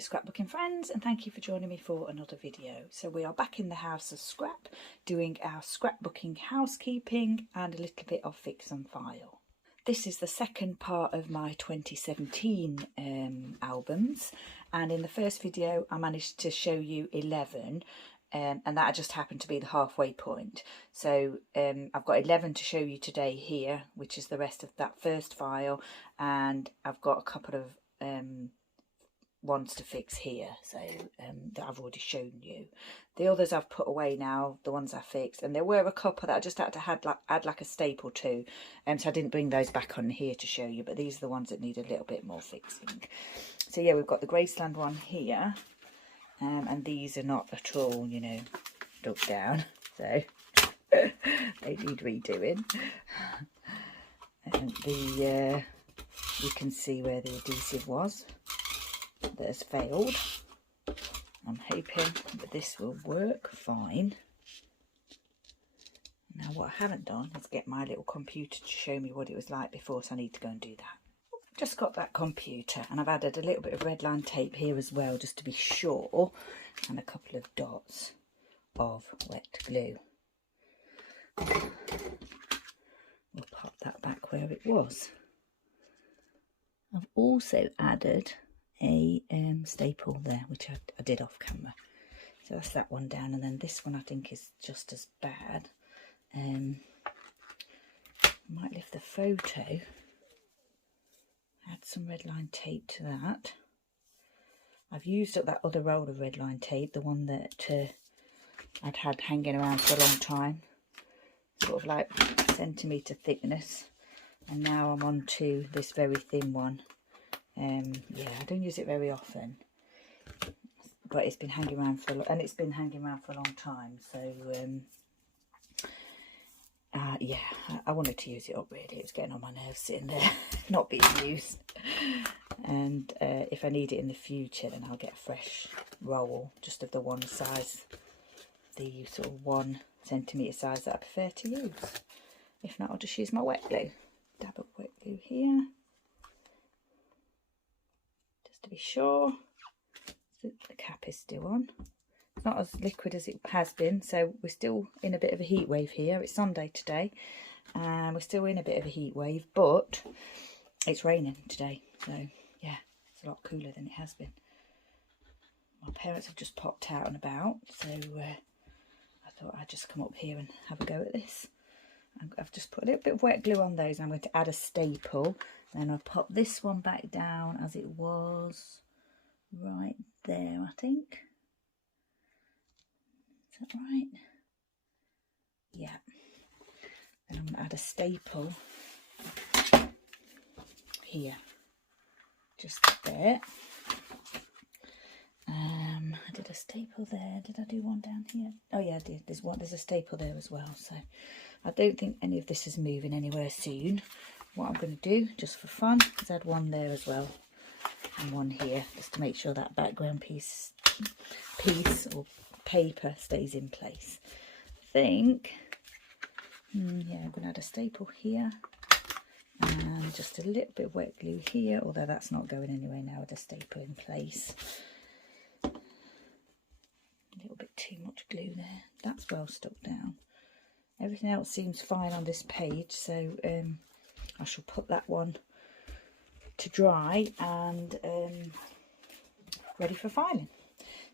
scrapbooking friends, and thank you for joining me for another video. So we are back in the house of scrap doing our scrapbooking housekeeping and a little bit of fix and file. This is the second part of my 2017 albums, and in the first video I managed to show you 11 and that just happened to be the halfway point. So I've got 11 to show you today here, which is the rest of that first file, and I've got a couple of ones to fix here, so that I've already shown you. The others I've put away now, the ones I fixed, and there were a couple that I just had to add like a staple to, so I didn't bring those back on here to show you, but these are the ones that need a little bit more fixing. So yeah, we've got the Graceland one here, and these are not at all, you know, dug down, so they need redoing. And you can see where the adhesive was that has failed. I'm hoping that this will work fine. Now what I haven't done is get my little computer to show me what it was like before, so I need to go and do that. Just got that computer, and I've added a little bit of red line tape here as well, just to be sure, and a couple of dots of wet glue. We'll pop that back where it was. I've also added a staple there, which I did off camera. So that's that one down, and then this one I think is just as bad. I might lift the photo, add some red line tape to that. I've used up that other roll of red line tape, the one that I'd had hanging around for a long time, sort of like centimetre thickness, and now I'm on to this very thin one. Yeah, I don't use it very often, but it's been hanging around for a long time, so yeah, I wanted to use it up really. It was getting on my nerves sitting there not being used, and if I need it in the future, then I'll get a fresh roll just of the one size, the sort of 1 centimetre size that I prefer to use. If not, I'll just use my wet glue. Dab of wet glue here, just to be sure. So the cap is still on. It's not as liquid as it has been, so we're still in a bit of a heat wave here. It's Sunday today, and we're still in a bit of a heat wave, but it's raining today, so yeah, it's a lot cooler than it has been. My parents have just popped out and about, so I thought I'd just come up here and have a go at this. I've just put a little bit of wet glue on those, and I'm going to add a staple. Then I'll pop this one back down as it was right there, I think. Is that right? Yeah. Then I'm going to add a staple here, just there. I did a staple there. Did I do one down here? Oh yeah, I did. There's a staple there as well. So I don't think any of this is moving anywhere soon. What I'm going to do, just for fun, is add one there as well, and one here, just to make sure that background piece or paper stays in place. I think, yeah, I'm going to add a staple here, and just a little bit of wet glue here, although that's not going anywhere now with a staple in place. A little bit too much glue there. That's well stuck down. Everything else seems fine on this page, so I shall put that one to dry and ready for filing.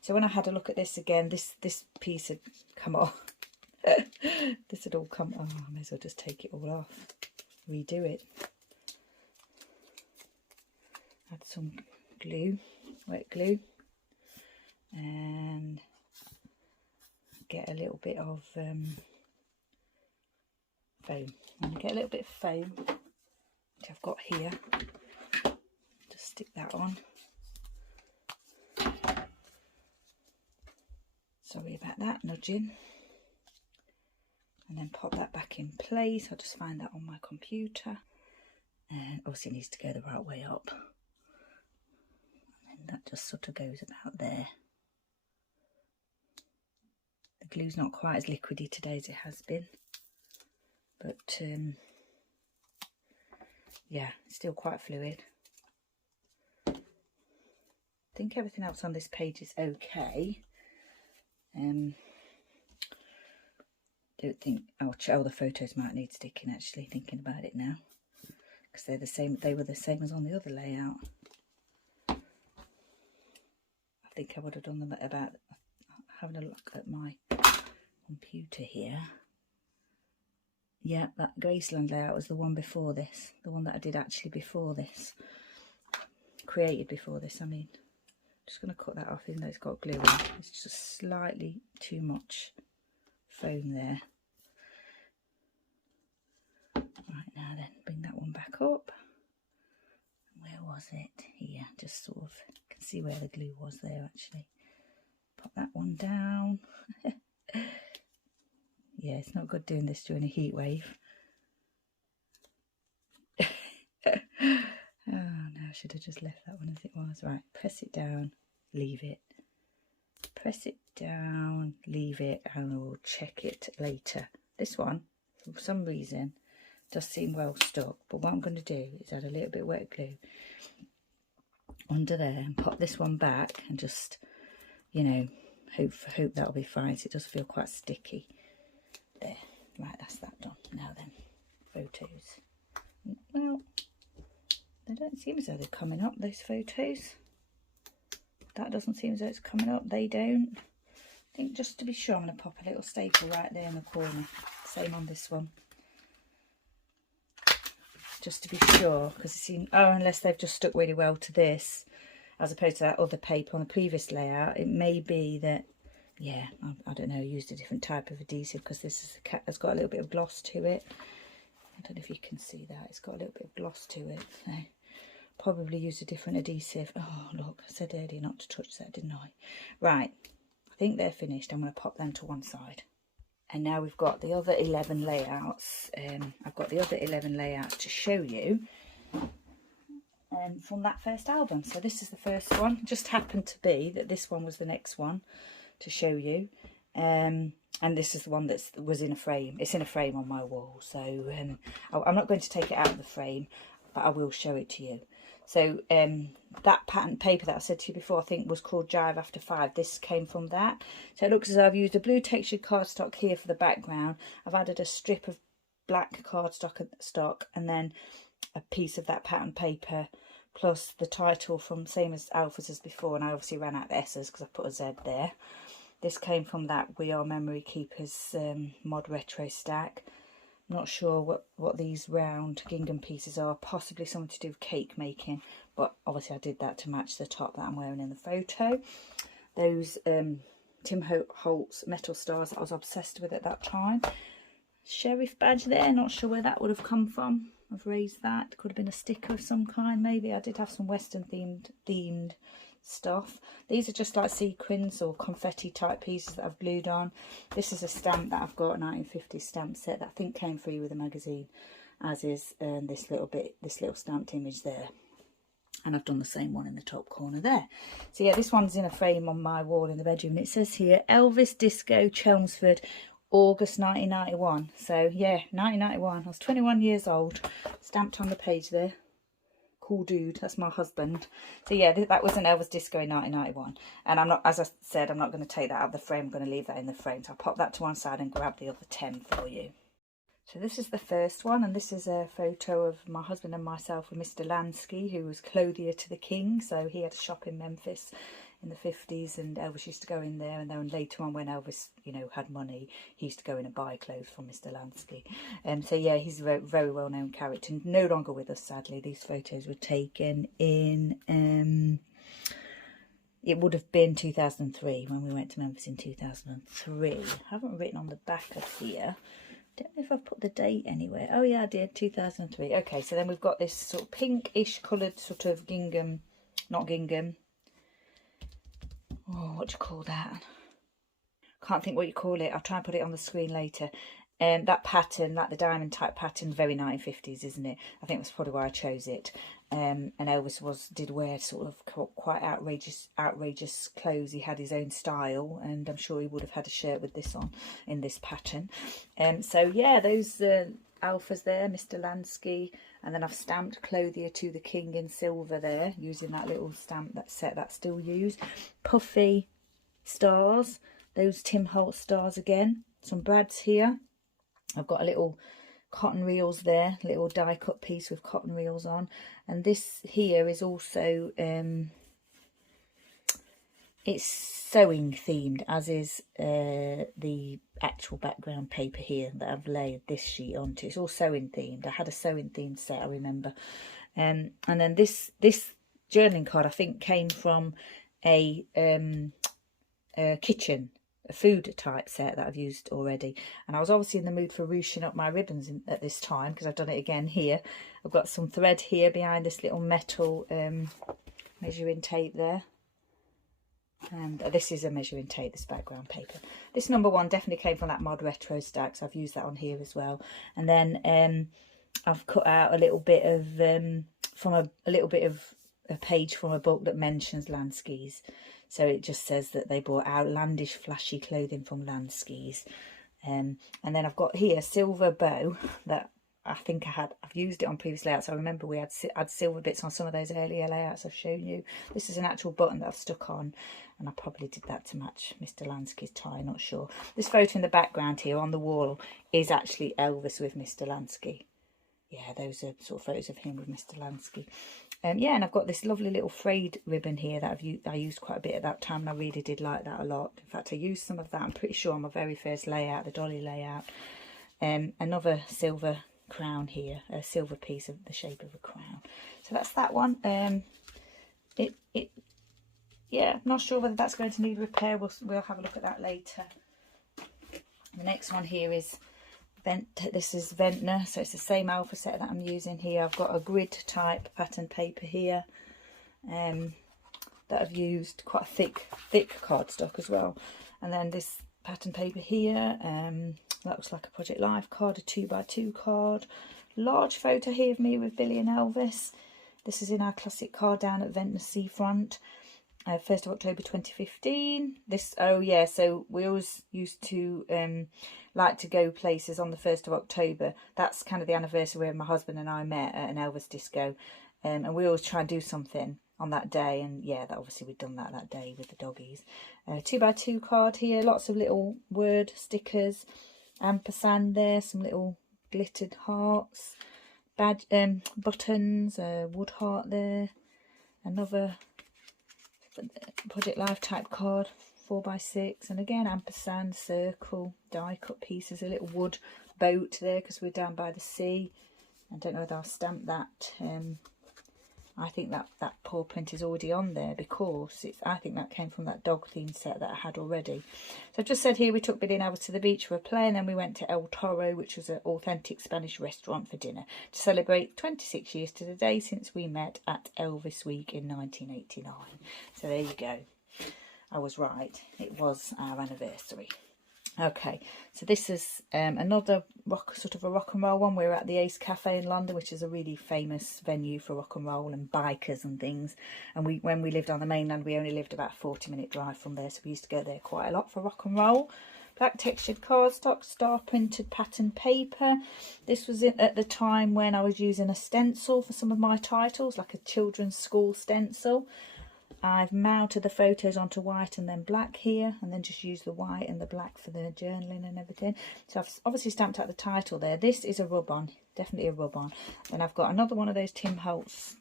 So when I had a look at this again, this piece had come off. This had all come. Oh, I may as well just take it all off, redo it. Add some glue, wet glue, and get a little bit of foam. I'm going to get a little bit of foam, which I've got here. Just stick that on. Sorry about that, nudging. And then pop that back in place. I'll just find that on my computer. And obviously it needs to go the right way up. And that just sort of goes about there. The glue's not quite as liquidy today as it has been, but yeah, it's still quite fluid. think everything else on this page is okay. Don't think, oh, the photos might need sticking actually, thinking about it now, because they're the same, they were the same as on the other layout. I think I would have done them at about, having a look at my computer here. Yeah, that Graceland layout was the one before this, the one that I did actually before this, created before this, I mean. Just going to cut that off, even though it's got glue on. It's just slightly too much foam there. Right, now then, bring that one back up. Where was it? Here, just sort of, you can see where the glue was there actually. Pop that one down. Yeah, it's not good doing this during a heat wave. Oh no, I should have just left that one as it was. Right, press it down, leave it. Press it down, leave it, and we'll check it later. This one, for some reason, does seem well stuck, but what I'm going to do is add a little bit of wet glue under there and pop this one back and just, you know, hope that'll be fine. So it does feel quite sticky. There, right, that's that done. Now then, photos. Well, they don't seem as though they're coming up, those photos. That doesn't seem as though it's coming up, they don't. I think just to be sure, I'm going to pop a little staple right there in the corner. Same on this one. Just to be sure, because it seems, oh, unless they've just stuck really well to this, as opposed to that other paper on the previous layout, it may be that, yeah, I don't know, used a different type of adhesive, because this is has got a little bit of gloss to it. I don't know if you can see that, it's got a little bit of gloss to it, so probably use a different adhesive. Oh look, I said earlier not to touch that, didn't I? Right, I think they're finished. I'm going to pop them to one side. And now we've got the other 11 layouts. I've got the other 11 layouts to show you from that first album. So this is the first one. It just happened to be that this one was the next one to show you. And this is the one that was in a frame. It's in a frame on my wall. So I'm not going to take it out of the frame, but I will show it to you. So that pattern paper that I said to you before, I think was called Jive After 5. This came from that. So it looks as though I've used a blue textured cardstock here for the background. I've added a strip of black cardstock and then a piece of that pattern paper, plus the title from same as Alpha's as before. And I obviously ran out of S's because I put a Z there. This came from that We Are Memory Keepers mod retro stack. Not sure what these round gingham pieces are, possibly something to do with cake making, but obviously I did that to match the top that I'm wearing in the photo. Those Tim Holtz metal stars that I was obsessed with at that time. Sheriff badge there, not sure where that would have come from. I've raised that, could have been a sticker of some kind maybe. I did have some Western themed stuff. These are just like sequins or confetti type pieces that I've glued on. This is a stamp that I've got, a 1950s stamp set that I think came free with the magazine, as is this little stamped image there. And I've done the same one in the top corner there. So yeah, this one's in a frame on my wall in the bedroom. It says here Elvis Disco Chelmsford, August 1991. So yeah, 1991. I was 21 years old. Stamped on the page there. Cool dude, that's my husband. So yeah, that was an Elvis Disco in 1991, and I'm not, as I said, I'm not going to take that out of the frame. I'm going to leave that in the frame. So I'll pop that to one side and grab the other 10 for you. So this is the first one, and this is a photo of my husband and myself with Mr. Lansky, who was clothier to the king. So he had a shop in Memphis in the 50s, and Elvis used to go in there. And then later on, when Elvis, you know, had money, he used to go in and buy clothes from Mr. Lansky. So yeah, he's a very well-known character. No longer with us, sadly. These photos were taken in it would have been 2003 when we went to Memphis in 2003. I haven't written on the back of here. Don't know if I've put the date anywhere. Oh yeah, I did, 2003. Okay, so then we've got this sort of pinkish coloured sort of gingham, not gingham. Oh, what do you call that? Can't think what you call it. I'll try and put it on the screen later. That pattern, like the diamond type pattern, very 1950s, isn't it? I think that's probably why I chose it. And Elvis did wear sort of quite outrageous clothes. He had his own style, and I'm sure he would have had a shirt with this on in this pattern. So yeah, those Alphas there, Mr. Lansky And then I've stamped Clothier to the King in silver there, using that little stamp that set that's still used. Puffy stars, those Tim Holtz stars again. Some brads here. I've got a little cotton reels there, little die cut piece with cotton reels on. And this here is also it's sewing themed, as is the actual background paper here that I've laid this sheet onto. It's all sewing themed. I had a sewing themed set, I remember. And then this journaling card I think came from a kitchen, a food type set that I've used already. And I was obviously in the mood for ruching up my ribbons at this time, because I've done it again here. I've got some thread here behind this little metal measuring tape there. And this is a measuring tape, this background paper. This number 1 definitely came from that Mod Retro stack, so I've used that on here as well. And then I've cut out a little bit of from a page from a book that mentions land skis. So it just says that they bought outlandish flashy clothing from land skis. And then I've got here silver bow that I think I've used it on previous layouts. I remember we had silver bits on some of those earlier layouts I've shown you. This is an actual button that I've stuck on, and I probably did that to match Mr. Lansky's tie, not sure. This photo in the background here on the wall is actually Elvis with Mr. Lansky. Yeah, those are sort of photos of him with Mr. Lansky. Yeah, and I've got this lovely little frayed ribbon here that I used quite a bit at that time, and I really did like that a lot. In fact, I used some of that, I'm pretty sure, on my very first layout, the dolly layout. Another silver crown here, a silver piece of the shape of a crown. So that's that one. Yeah, I'm not sure whether that's going to need repair. We'll have a look at that later. The next one here is this is Ventnor, so it's the same alpha set that I'm using here. I've got a grid type pattern paper here that I've used, quite a thick cardstock as well. And then this pattern paper here, that looks like a Project Life card, a 2x2 card. Large photo here of me with Billy and Elvis. This is in our classic card down at Ventnor Seafront. 1st of October 2015. Oh yeah, so we always used to like to go places on the 1st of October. That's kind of the anniversary where my husband and I met at an Elvis disco. And we always try and do something on that day, and yeah, that obviously we'd done that day with the doggies. 2x2 card here, lots of little word stickers, ampersand there, some little glittered hearts, badge, buttons, wood heart there, another Project Life type card, 4x6, and again ampersand, circle, die cut pieces, a little wood boat there because we're down by the sea. I don't know whether I'll stamp that. I think that paw print is already on there because I think that came from that dog theme set that I had already. So I've just said here we took Billy and Elvis to the beach for a play, and then we went to El Toro, which was an authentic Spanish restaurant, for dinner to celebrate 26 years to the day since we met at Elvis Week in 1989. So there you go. I was right. It was our anniversary. Okay, so this is another sort of a rock and roll one. We're at the Ace Cafe in London, which is a really famous venue for rock and roll and bikers and things. And when we lived on the mainland, we only lived about a 40-minute drive from there, so we used to go there quite a lot for rock and roll. Black textured cardstock, star printed pattern paper. This was at the time when I was using a stencil for some of my titles, like a children's school stencil. I've mounted the photos onto white and then black here, and then just used the white and the black for the journaling and everything. So I've obviously stamped out the title there. This is a rub-on, definitely a rub-on. Then I've got another one of those Tim Holtz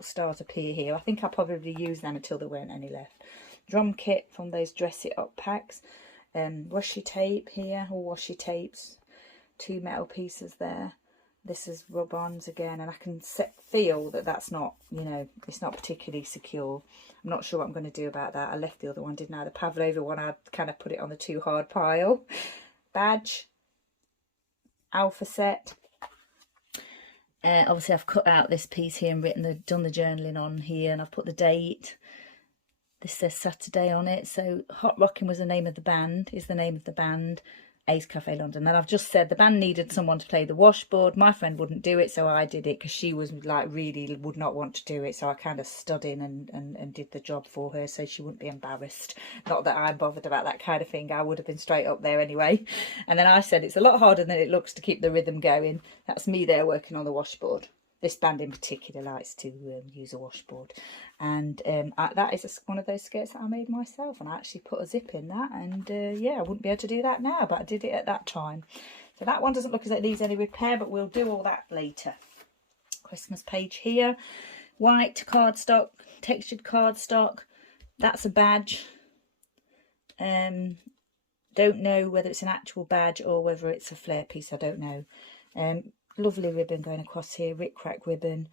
stars appear here. I think I'll probably use them until there weren't any left. Drum kit from those Dress It Up packs. Washi tape here, all washi tapes. 2 metal pieces there. This is rub-ons again, and I can feel that that's not, it's not particularly secure. I'm not sure what I'm going to do about that. I left the other one, didn't I? The Pavlova one, I kind of put it on the too hard pile. Badge, alpha set. Obviously, I've cut out this piece here and done the journaling on here, and I've put the date. This says Saturday on it. So Hot Rockin' was the name of the band, Ace Cafe London. And I've just said the band needed someone to play the washboard. My friend wouldn't do it, so I did it because she was like really would not want to do it. So I kind of stood in and did the job for her so she wouldn't be embarrassed. Not that I'm bothered about that kind of thing. I would have been straight up there anyway. And then I said it's a lot harder than it looks to keep the rhythm going. That's me there working on the washboard. This band in particular likes to use a washboard, and that is one of those skirts that I made myself, and I actually put a zip in that, and yeah, I wouldn't be able to do that now, but I did it at that time. So that one doesn't look as though it needs any repair, but we'll do all that later. Christmas page here, white cardstock, textured cardstock. That's a badge. Don't know whether it's an actual badge or whether it's a flare piece, I don't know. Lovely ribbon going across here, Rick Crack ribbon,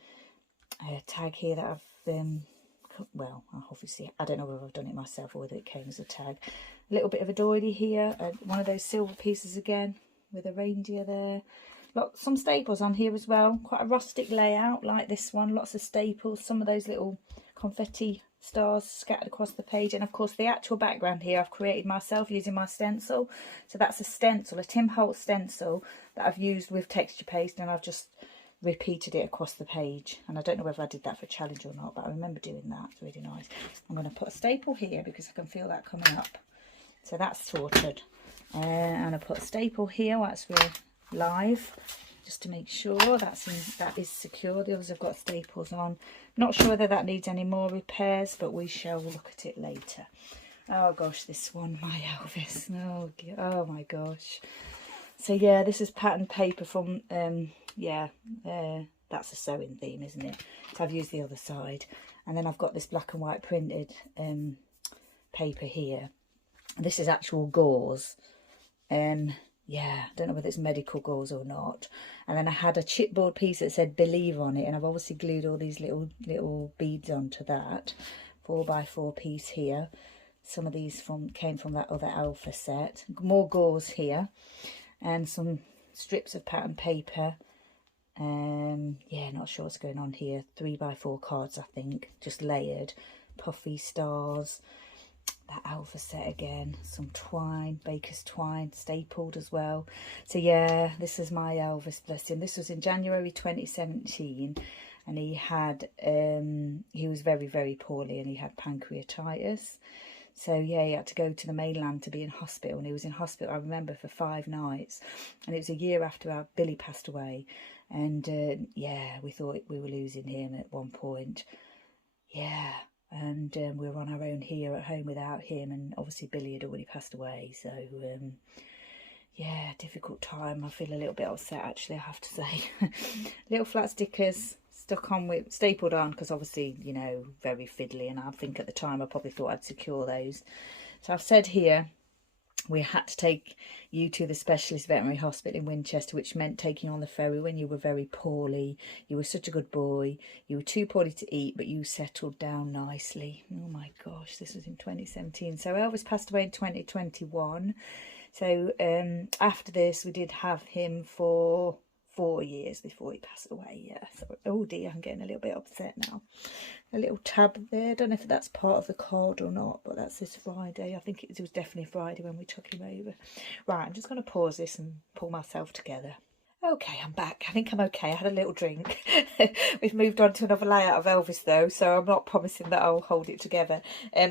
tag here that I've, well, obviously, I don't know whether I've done it myself or whether it came as a tag. A little bit of a doily here, one of those silver pieces again, with a reindeer there. Some staples on here as well, quite a rustic layout like this one, lots of staples, some of those little confetti stars scattered across the page, and of course the actual background here I've created myself using my stencil. So that's a stencil, a Tim Holtz stencil that I've used with texture paste, and I've just repeated it across the page, and I don't know whether I did that for a challenge or not, but I remember doing that. It's really nice. I'm going to put a staple here because I can feel that coming up, so that's sorted. And I put a staple here whilst we're live, just to make sure that is secure. The others have got staples on. Not sure whether that needs any more repairs, but we shall look at it later. Oh gosh, this one, my Elvis. Oh my gosh. So yeah, this is pattern paper from that's a sewing theme, isn't it? So I've used the other side, and then I've got this black and white printed paper here. This is actual gauze. Yeah, I don't know whether it's medical gauze or not. And then I had a chipboard piece that said believe on it, and I've obviously glued all these little beads onto that. 4x4 piece here. Some of these came from that other Alpha set. More gauze here, and some strips of pattern paper. Yeah, not sure what's going on here. 3x4 cards, I think, just layered. Puffy stars. That Alpha set again, some twine, baker's twine, stapled as well. So yeah, this is my Elvis, bless him. This was in January 2017, and he had he was very, very poorly, and he had pancreatitis. So yeah, he had to go to the mainland to be in hospital, and he was in hospital, I remember, for 5 nights, and it was a year after our Billy passed away. And yeah, we thought we were losing him at one point. Yeah. And we were on our own here at home without him, and obviously Billy had already passed away. So yeah, difficult time. I feel a little bit upset, actually, I have to say. Little flat stickers stuck on with stapled on, because obviously, you know, very fiddly, and I think at the time I probably thought I'd secure those. So I've said here, we had to take you to the specialist veterinary hospital in Winchester, which meant taking on the ferry when you were very poorly. You were such a good boy. You were too poorly to eat, but you settled down nicely. Oh my gosh, this was in 2017. So Elvis passed away in 2021. So after this, we did have him for 4 years before he passed away. Yeah. So, oh dear, I'm getting a little bit upset now. A little tab there. I don't know if that's part of the card or not, but that's this Friday. I think it was definitely Friday when we took him over. Right, I'm just going to pause this and pull myself together. Okay, I'm back. I think I'm okay. I had a little drink. We've moved on to another layout of Elvis though, so I'm not promising that I'll hold it together.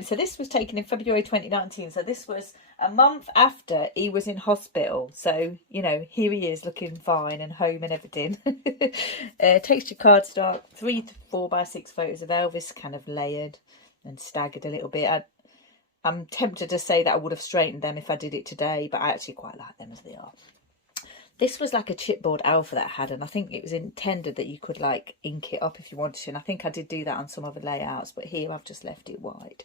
So this was taken in February 2019. So this was a month after he was in hospital. So, you know, here he is looking fine and home and everything. Texture cardstock, 3 to 4x6 photos of Elvis, kind of layered and staggered a little bit. I'm tempted to say that I would have straightened them if I did it today, but I actually quite like them as they are. This was like a chipboard Alpha that I had, and I think it was intended that you could like ink it up if you wanted to, and I think I did do that on some other layouts, but here I've just left it white.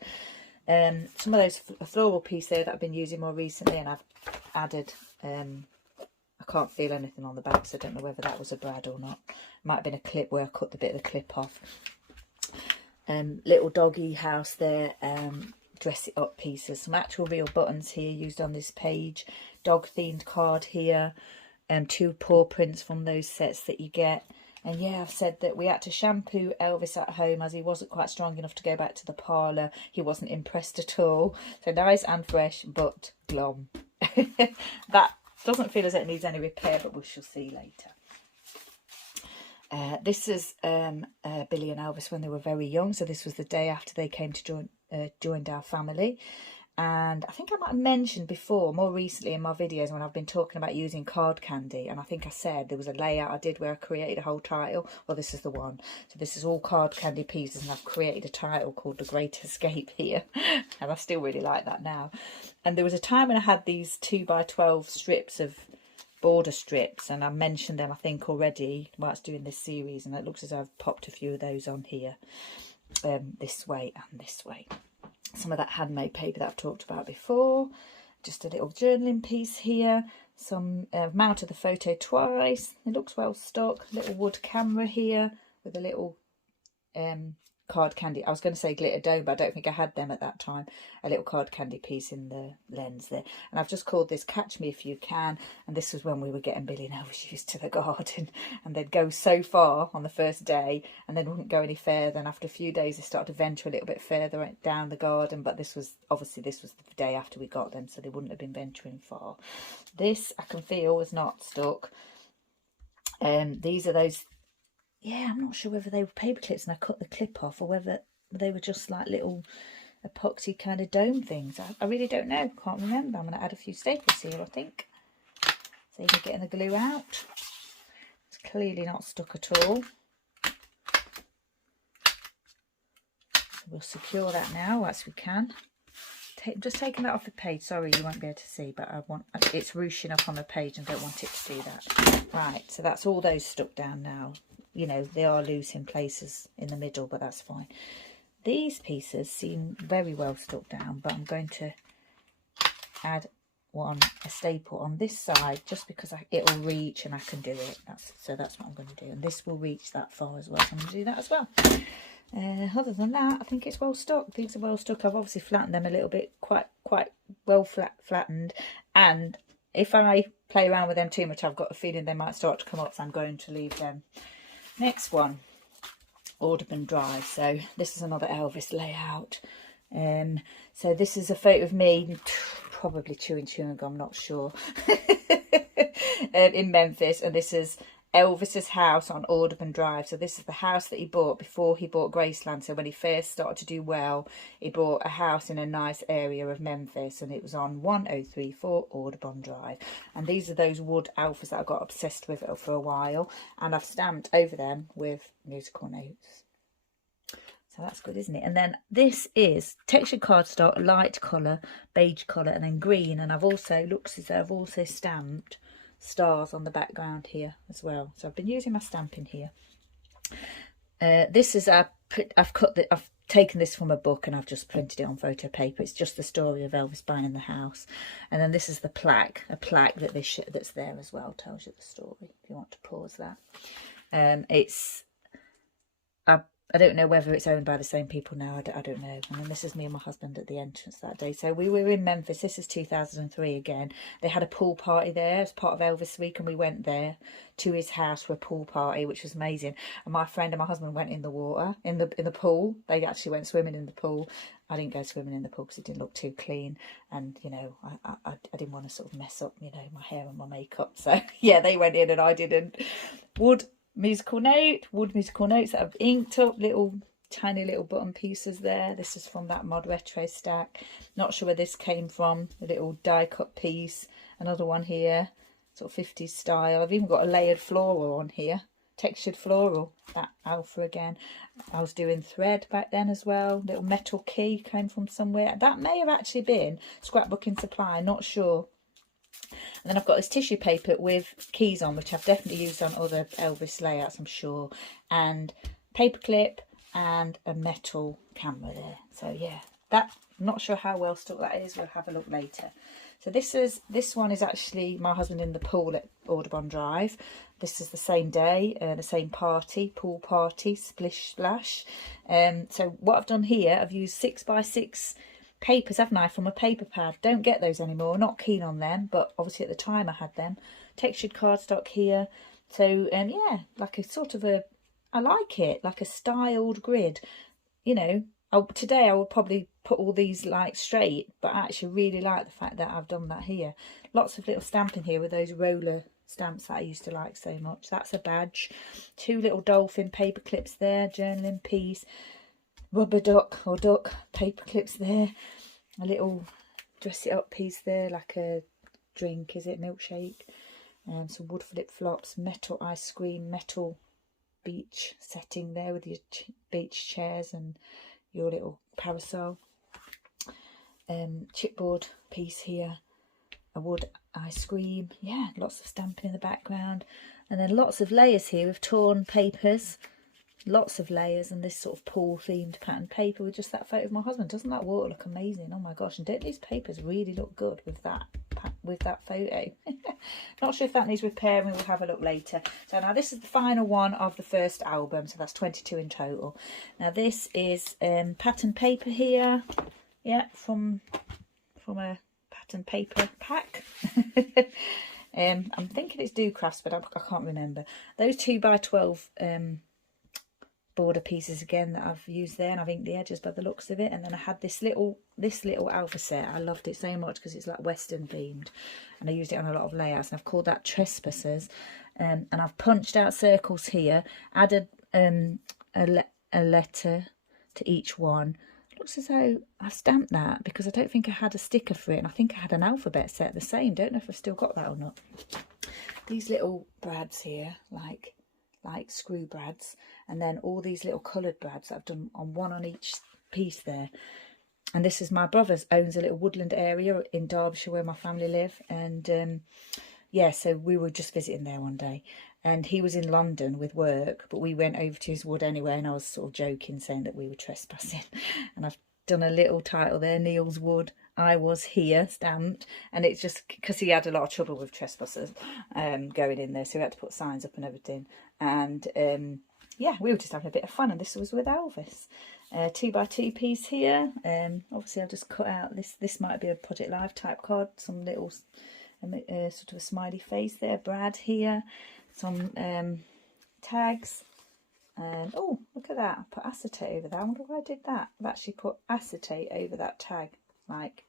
Some of those, a floral piece there that I've been using more recently, and I've added, I can't feel anything on the back, so I don't know whether that was a brad or not. Might have been a clip where I cut the bit of the clip off. Little doggy house there, dress it up pieces, some actual real buttons here used on this page, dog themed card here. 2 paw prints from those sets that you get. And yeah, I've said that we had to shampoo Elvis at home as he wasn't quite strong enough to go back to the parlour. He wasn't impressed at all. So nice and fresh, but glum. That Doesn't feel as it needs any repair, but we shall see later. This is Billy and Elvis when they were very young. So this was the day after they came to joined our family. And I think I might have mentioned before, more recently in my videos when I've been talking about using card candy. And I think I said there was a layout I did where I created a whole title. Well, this is the one. So this is all card candy pieces, and I've created a title called The Great Escape here. And I still really like that now. And there was a time when I had these 2x12 strips of border strips, and I mentioned them I think already whilst doing this series, and it looks as though I've popped a few of those on here, this way and this way. Some of that handmade paper that I've talked about before. Just a little journaling piece here. Some mounted the photo twice. It looks well stuck. Little wood camera here with a little card candy. I was going to say glitter dome, but I don't think I had them at that time. A little card candy piece in the lens there. And I've just called this Catch Me If You Can. And this was when we were getting Billy and Elvis used to the garden. And they'd go so far on the first day and then wouldn't go any further. And after a few days, they started to venture a little bit further down the garden. But this was, obviously, this was the day after we got them, so they wouldn't have been venturing far. This, I can feel, was not stuck. These are those... Yeah, I'm not sure whether they were paper clips and I cut the clip off, or whether they were just like little epoxy kind of dome things. I really don't know. Can't remember. I'm going to add a few staples here, I think. So you're getting the glue out. It's clearly not stuck at all. So we'll secure that now as we can. Just taking that off the page. Sorry, you won't be able to see, but it's ruching up on the page and don't want it to do that. Right, so that's all those stuck down now. You know, they are loose in places in the middle, but that's fine. These pieces seem very well stuck down, but I'm going to add a staple on this side just because it'll reach and I can do it. So that's what I'm going to do. And this will reach that far as well, so I'm going to do that as well. Other than that, I think it's well stuck. These are well stuck. I've obviously flattened them a little bit, quite well flattened. And if I play around with them too much, I've got a feeling they might start to come up, so I'm going to leave them. Next one, Audubon Drive. So this is another Elvis layout. So this is a photo of me, probably chewing gum, not sure, in Memphis. And this is Elvis's house on Audubon Drive. So this is the house that he bought before he bought Graceland. So when he first started to do well, he bought a house in a nice area of Memphis, and it was on 1034 Audubon Drive. And these are those wood alphas that I got obsessed with for a while, and I've stamped over them with musical notes. So that's good, isn't it? And then this is textured cardstock, light colour, beige colour, and then green. And I've also, looks as though I've also stamped stars on the background here as well. So I've been using my stamping here. This is I've taken this from a book and I've just printed it on photo paper. It's just the story of Elvis buying the house. And then this is the plaque, a plaque that that's there as well, tells you the story if you want to pause that. I don't know whether it's owned by the same people now. I don't know. And then this is me and my husband at the entrance that day. So we were in Memphis. This is 2003 again. They had a pool party there as part of Elvis Week, and we went there to his house for a pool party, which was amazing. And my friend and my husband went in the water, in the pool. They actually went swimming in the pool. I didn't go swimming in the pool because it didn't look too clean. And, you know, I didn't want to sort of mess up, you know, my hair and my makeup. So, yeah, they went in and I didn't. Wood musical notes that I've inked up, tiny little button pieces there. This is from that Mod Retro stack. Not sure where this came from. A little die cut piece. Another one here, sort of 50s style. I've even got a layered floral on here, textured floral. That alpha again. I was doing thread back then as well. Little metal key came from somewhere. That may have actually been scrapbooking supply, not sure. And then I've got this tissue paper with keys on, which I've definitely used on other Elvis layouts, I'm sure. And paperclip and a metal camera there. So yeah, I'm not sure how well stuck that is. We'll have a look later. So this one is actually my husband in the pool at Audubon Drive. This is the same day, the same party, pool party, splish splash. So what I've done here, I've used 6x6 papers, haven't I, from a paper pad. Don't get those anymore, not keen on them, but obviously at the time I had them. Textured cardstock here. So yeah, like a sort of I like it, like a styled grid. You know, today I would probably put all these like straight, but I actually really like the fact that I've done that here. Lots of little stamping here with those roller stamps that I used to like so much. That's a badge. 2 little dolphin paper clips there, journaling piece, rubber duck or duck paper clips there, a little dress it up piece there, like a drink, is it, milkshake, some wood flip flops, metal ice cream, metal beach setting there with your beach chairs and your little parasol, chipboard piece here, a wood ice cream, yeah, lots of stamping in the background, and then lots of layers here with torn papers, lots of layers, and this sort of pool themed pattern paper with just that photo of my husband. Doesn't that water look amazing? Oh my gosh, and don't these papers really look good with that photo? Not sure if that needs repairing, we'll have a look later. So now this is the final one of the first album, so that's 22 in total. Now this is pattern paper here, yeah, from a pattern paper pack. I'm thinking it's Do Crafts, but I can't remember. Those 2x12 border pieces again that I've used there, and I've inked the edges by the looks of it. And then I had this little alpha set. I loved it so much because it's like Western themed, and I used it on a lot of layouts, and I've called that Trespassers. And I've punched out circles here, added a letter to each one. Looks as though I've stamped that because I don't think I had a sticker for it, and I think I had an alphabet set the same. Don't know if I've still got that or not. These little brads here, like screw brads, and then all these little coloured brads that I've done on one on each piece there. And this is my brother's, owns a little woodland area in Derbyshire where my family live, and yeah, so we were just visiting there one day, and he was in London with work, but we went over to his wood anyway, and I was sort of joking, saying that we were trespassing. And I've done a little title there, Neil's Wood, I Was Here, stamped. And it's just because he had a lot of trouble with trespassers going in there, so we had to put signs up and everything. And yeah, we were just having a bit of fun, and this was with Elvis. 2x2 piece here. Obviously I've just cut out this might be a Project Live type card, some little sort of a smiley face there, Brad here, some tags, and oh, look at that, I put acetate over that. I wonder why I did that. I've actually put acetate over that tag, like,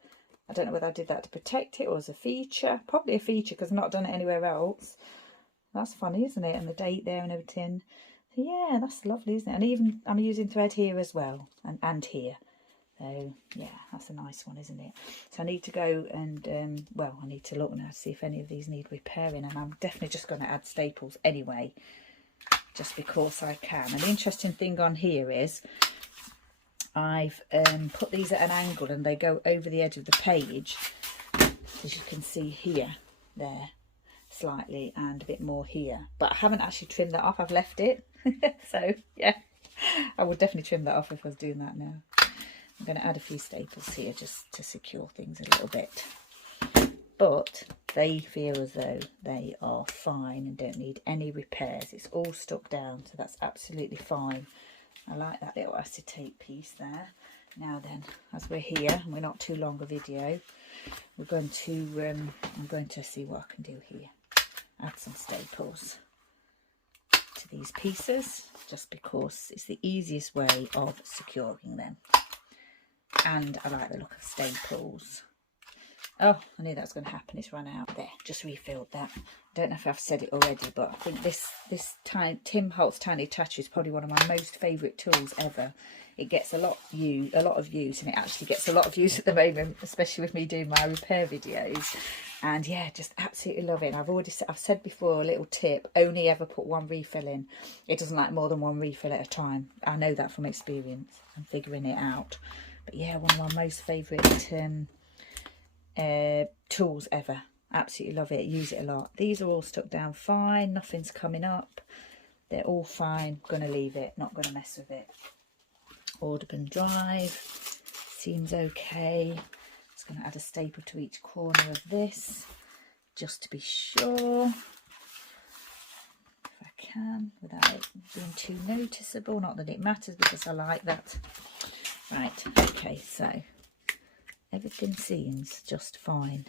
I don't know whether I did that to protect it or as a feature, probably a feature because I've not done it anywhere else. That's funny, isn't it? And the date there and everything. So yeah, that's lovely, isn't it? And even I'm using thread here as well, and here. So yeah, that's a nice one, isn't it? So I need to go and well, I need to look now to see if any of these need repairing, and I'm definitely just going to add staples anyway, just because I can. And the interesting thing on here is I've put these at an angle, and they go over the edge of the page, as you can see here, there, slightly, and a bit more here. But I haven't actually trimmed that off, I've left it. So yeah, I would definitely trim that off if I was doing that now. I'm going to add a few staples here just to secure things a little bit. But they feel as though they are fine and don't need any repairs. It's all stuck down, so that's absolutely fine. I like that little acetate piece there. Now then, as we're here, and we're not too long a video, we're going to, I'm going to see what I can do here. Add some staples to these pieces, just because it's the easiest way of securing them. And I like the look of staples. Oh, I knew that was going to happen. It's run out. There, just refilled that. I don't know if I've said it already, but I think this Tim Holtz Tiny Tattoo is probably one of my most favourite tools ever. It gets a lot of use, and it actually gets a lot of use at the moment, especially with me doing my repair videos. And yeah, just absolutely love it. And I've said before, a little tip: only ever put one refill in. It doesn't like more than one refill at a time. I know that from experience and figuring it out. But yeah, one of my most favourite tools ever. Absolutely love it. Use it a lot. These are all stuck down fine. Nothing's coming up. They're all fine. Going to leave it. Not going to mess with it. Audubon Drive. Seems okay. Just going to add a staple to each corner of this, just to be sure. If I can, without it being too noticeable. Not that it matters, because I like that. Right, okay, so everything seems just fine.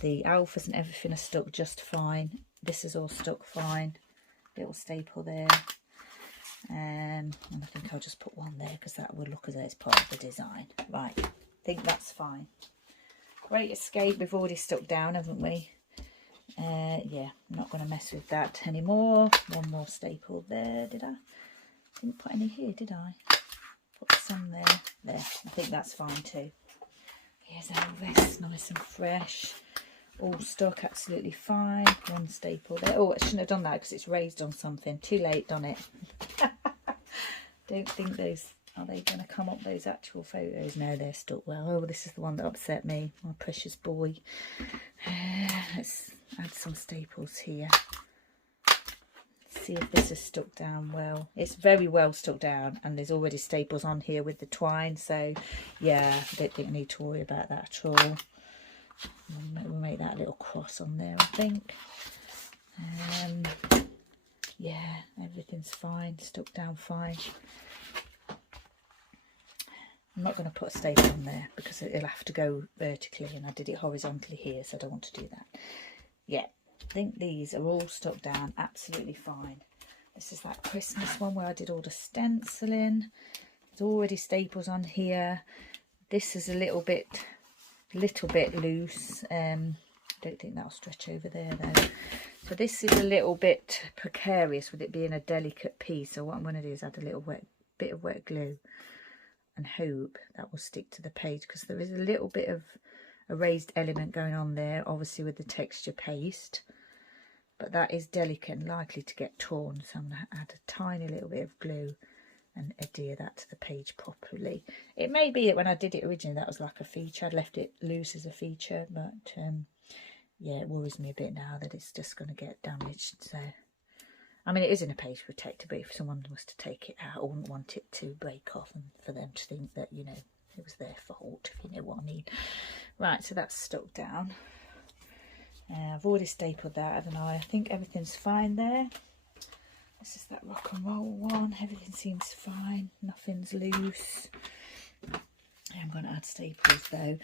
The alphas and everything are stuck just fine. This is all stuck fine. Little staple there. And I think I'll just put one there because that would look as though it's part of the design. Right, I think that's fine. Great Escape, we've already stuck down, haven't we? Yeah, I'm not going to mess with that anymore. One more staple there, did I? Didn't put any here, did I? Put some there. There, I think that's fine too. Here's Elvis, nice and fresh. All stuck, absolutely fine. One staple there. Oh, I shouldn't have done that because it's raised on something. Too late, done it. Don't think those... Are they going to come up, those actual photos? No, they're stuck well. Oh, this is the one that upset me. My precious boy. Let's add some staples here. See if this is stuck down well. It's very well stuck down, and there's already staples on here with the twine. So, yeah, I don't think I need to worry about that at all. We'll make that little cross on there, I think. Yeah, everything's fine. Stuck down fine. I'm not going to put a staple on there because it'll have to go vertically, and I did it horizontally here, so I don't want to do that. Yeah, I think these are all stuck down absolutely fine. This is that Christmas one where I did all the stenciling. There's already staples on here. This is a little bit loose. Don't think that'll stretch over there though. So this is a little bit precarious with it being a delicate piece. So what I'm going to do is add a little bit of wet glue and hope that will stick to the page, because there is a little bit of a raised element going on there, obviously with the texture paste, but that is delicate and likely to get torn. So I'm going to add a tiny little bit of glue and adhere that to the page properly. It may be that when I did it originally that was like a feature, I'd left it loose as a feature, but yeah, it worries me a bit now that it's just going to get damaged. So I mean, it is in a page protector, but if someone was to take it out, I wouldn't want it to break off and for them to think that, you know, it was their fault, if you know what I mean. Right, so that's stuck down. I've already stapled that, haven't I? I think everything's fine there. This is that rock and roll one. Everything seems fine. Nothing's loose. I'm going to add staples though.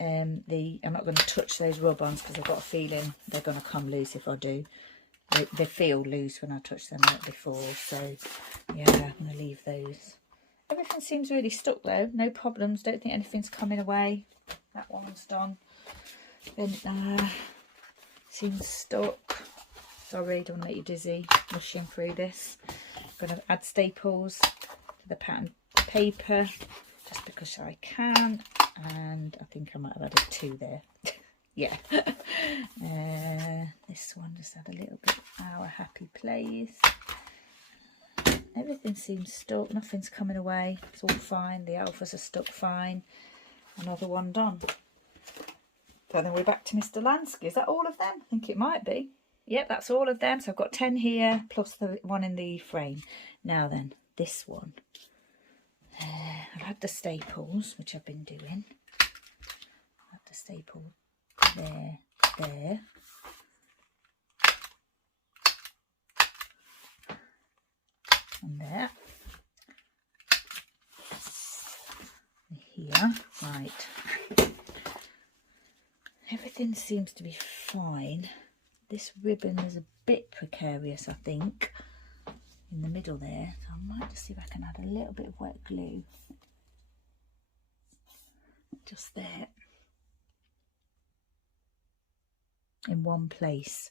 I'm not going to touch those rub-ons because I've got a feeling they're going to come loose if I do. They feel loose when I touch them like before, so yeah, I'm going to leave those. Everything seems really stuck though, no problems, don't think anything's coming away. That one's done. Then seems stuck. Sorry, don't want to make you dizzy rushing through this. I'm going to add staples to the pattern paper just because I can, and I think I might have added 2 there. Yeah. This one, just add a little bit of Our Happy Place. Everything seems stuck, nothing's coming away, it's all fine. The alphas are stuck fine. Another one done. So then we're back to Mr. Lansky. Is that all of them? I think it might be. Yep, that's all of them. So I've got 10 here plus the one in the frame. Now then, this one. I've had the staples, which I've been doing. I've had the staple there, there. And there. Here. Right. Everything seems to be fine. This ribbon is a bit precarious, I think, in the middle there. So I might just see if I can add a little bit of wet glue. Just there. In one place.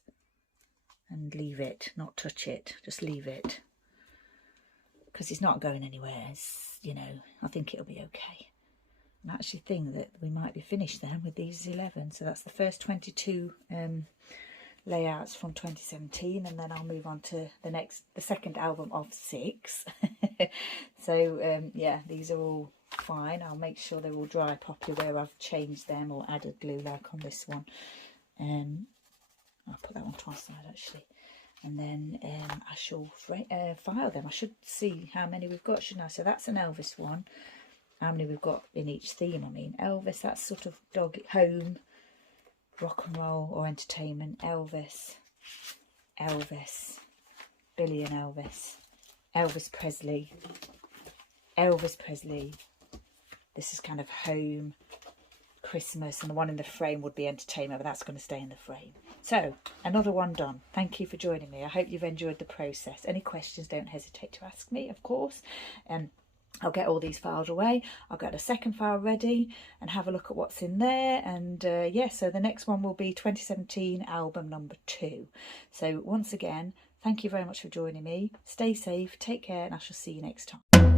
And leave it, not touch it, just leave it. Because it's not going anywhere, it's, you know, I think it'll be okay. And I actually think that we might be finished then with these 11. So that's the first 22 layouts from 2017, and then I'll move on to the second album of 6. So yeah, these are all fine. I'll make sure they're all dry properly where I've changed them or added glue like on this one. I'll put that one to one side actually, and then I shall file them. I should see how many we've got, shouldn't I? So that's an Elvis one. How many we've got in each theme? I mean, Elvis, that's sort of dog home, rock and roll or entertainment. Elvis, Elvis, Billy and Elvis, Elvis Presley, Elvis Presley. This is kind of home, Christmas, and the one in the frame would be entertainment, but that's going to stay in the frame. So another one done. Thank you for joining me. I hope you've enjoyed the process. Any questions, don't hesitate to ask me, of course. And I'll get all these files away. I'll get a second file ready and have a look at what's in there. And yeah, so the next one will be 2017 album number 2. So once again, thank you very much for joining me. Stay safe, take care, and I shall see you next time.